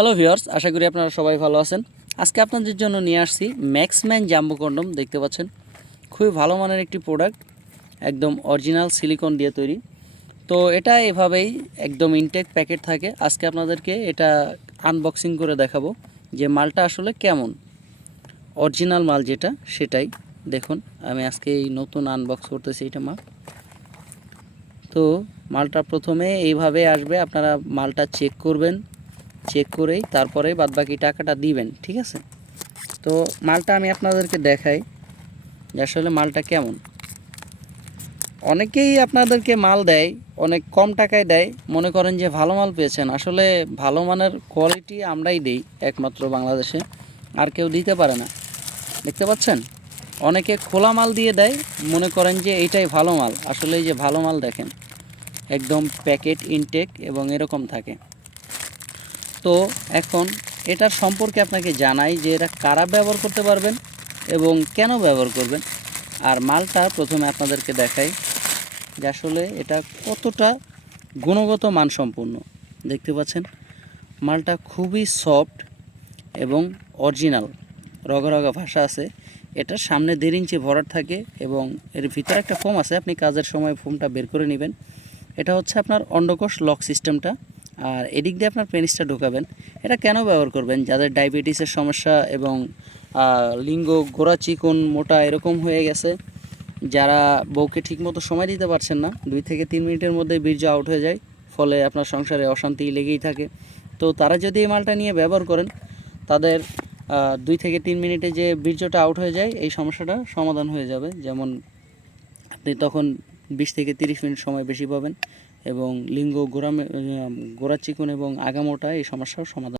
Hello viewers আশা করি আপনারা সবাই ভালো আছেন। আজকে আপনাদের জন্য নিয়ে আসছি ম্যাক্সম্যান জাম্বো কন্ডম দেখতে পাচ্ছেন। খুবই ভালো মানের একটি প্রোডাক্ট একদম অরিজিনাল সিলিকন দিয়ে তৈরি। তো এটা এভাবেই একদম ইনটেক প্যাকেট থাকে। আজকে আপনাদেরকে এটা আনবক্সিং করে দেখাবো যে মালটা আসলে কেমন। অরিজিনাল মাল যেটা, সেটাই। দেখুন, আমি আজকে এই নতুন আনবক্স করতেছি এটা মাল। তো মালটা প্রথমে এইভাবে আসবে, আপনারা মালটা চেক করবেন। চেক করেই তারপরে বাদবাকি টাকাটা দিবেন, ঠিক আছে? তো মালটা আমি আপনাদেরকে দেখাই যে আসলে মালটা কেমন। অনেকেই আপনাদেরকে মাল দেয়, অনেক কম টাকায় দেয়, মনে করেন যে ভালো মাল পেয়েছেন। আসলে ভালো মানের কোয়ালিটি আমরাই দেই একমাত্র বাংলাদেশে, আর কেউ দিতে পারে না। দেখতে পাচ্ছেন? অনেকে খোলা মাল দিয়ে দেয়, মনে করেন যে এইটাই ভালো মাল। আসলে এই যে ভালো মাল দেখেন, একদম প্যাকেট ইনটেক এবং এরকম থাকে। তো এখন এটার সম্পর্কে আপনাকে জানাই যে এটা কারা ব্যবহার করতে পারবেন এবং কেন ব্যবহার করবেন। আর মালটা প্রথমে আপনাদেরকে দেখাই যে আসলে এটা কতটা গুণগত মানসম্পন্ন। দেখতে পাচ্ছেন, মালটা খুবই সফট এবং অরিজিনাল। রগা রগা ভাষা আছে এটার সামনে দেড় ইঞ্চি ভরাট থাকে এবং এর ভিতরে একটা ফোম আছে, আপনি কাজের সময় ফোমটা বের করে নেবেন। এটা হচ্ছে আপনার অন্ডকোষ লক সিস্টেমটা। আর এদিক দিয়ে আপনার পেনিসটা ঢোকাবেন। এটা কেন ব্যবহার করবেন? যাদের ডায়াবেটিসের সমস্যা এবং লিঙ্গ গোড়া চিকন মোটা এরকম হয়ে গেছে, যারা বউকে ঠিকমতো সময় দিতে পারছেন না, দুই থেকে তিন মিনিটের মধ্যে বীর্য আউট হয়ে যায়, ফলে আপনার সংসারে অশান্তি লেগেই থাকে। তো তারা যদি এই মালটা নিয়ে ব্যবহার করেন, তাদের দুই থেকে তিন মিনিটে যে বীর্যটা আউট হয়ে যায়, এই সমস্যাটা সমাধান হয়ে যাবে। যেমন আপনি তখন বিশ থেকে তিরিশ মিনিট সময় বেশি পাবেন এবং লিঙ্গ গোড়া গোড়া চিকন এবং আগামোটা এই সমস্যার সমাধান